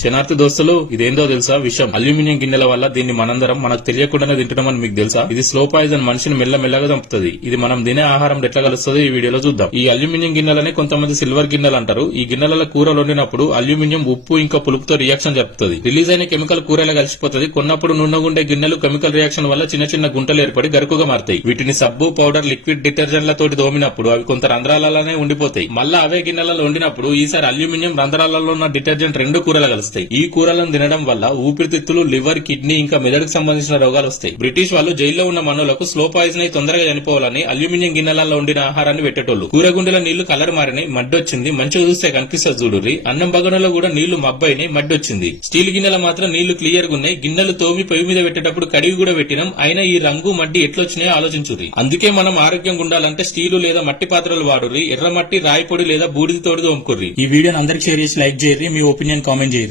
శనార్థి దోస్తులు ఇదేందో తెలుసా? విషయం అల్యూమినియం గిన్నెల వల్ల దీన్ని మనందరం మనకు తెలియకుండానే తింటున్నామని మీకు తెలుసా? ఇది స్లో పాయిజన్ మనిషిని మెల్లమెల్లగా చంపుతుంది. ఇది మనం తినే ఆహారం ఎట్లా కలుస్తుంది ఈ వీడియోలో చూద్దాం. ఈ అల్యూమినియం గిన్నెలనే కొంతమంది సిల్వర్ గిన్నెలు అంటారు. ఈ గిన్నెలలో కూరలు వండినప్పుడు అల్యూమినియం ఉప్పు ఇంకా పులుపుతో రియాక్షన్ జరుపుతుంది. రిలీజ్ అయిన కెమికల్ కూరలో కలిసిపోతుంది. కొన్నప్పుడు నున్నగుండే గిన్నెలు కెమికల్ రియాక్షన్ వల్ల చిన్న చిన్న గుంటలు ఏర్పడి గరుకుగా మారుతాయి. వీటిని సబ్బు పౌడర్ లిక్విడ్ డిటర్జెంట్ల తోటి దోమినప్పుడు అవి కొంత రంధ్రాలలోనే ఉండిపోతాయి. మళ్ళా అవే గిన్నెలలో వండినప్పుడు ఈసారి అల్యూమినియం రంధ్రాలలో ఉన్న డిటర్జెంట్ రెండు కూరలు కలుస్తాయి ఈ కూరలను తినడం వల్ల ఊపిరితిత్తులు లివర్ కిడ్నీ ఇంకా మెదడుకు సంబంధించిన రోగాలు వస్తాయి. బ్రిటిష్ వాళ్ళు జైల్లో ఉన్న మనులకు స్లో పాయిజన్ అయి తొందరగా చనిపోవాలని అల్యూమినియం గిన్నెలలో ఉండిన ఆహారాన్ని పెట్టేటోళ్ళు. కూరగుండెల నీళ్ళు కలర్ మారినాయి మడ్డొచ్చింది. మంచిగా చూస్తే కనిపిస్తుంది చూడుర్రి. అన్నం బగనలో కూడా నీళ్ళు మబ్బైనాయి మడ్డొచ్చింది. స్టీల్ గిన్నెల మాత్రం నీళ్ళు క్లియర్గా ఉన్నాయి. గిన్నెలు తోమి పొయ్యి మీద పెట్టేటప్పుడు కడిగి కూడా పెట్టినాం. అయినా ఈ రంగు మడ్డి ఎట్లొచ్చినాయో ఆలోచించుర్రి. అందుకే మనం ఆరోగ్యంగా ఉండాలంటే స్టీలు లేదా మట్టి పాత్రలు వాడుర్రి. ఎర్ర మట్టి రాయి పొడి లేదా బూడిది తోడు తోముకుర్రి. ఈ వీడియోని అందరికి షేర్ చేసి లైక్ చేయర్రి. మీ ఒపీనియన్ కామెంట్ చేయరు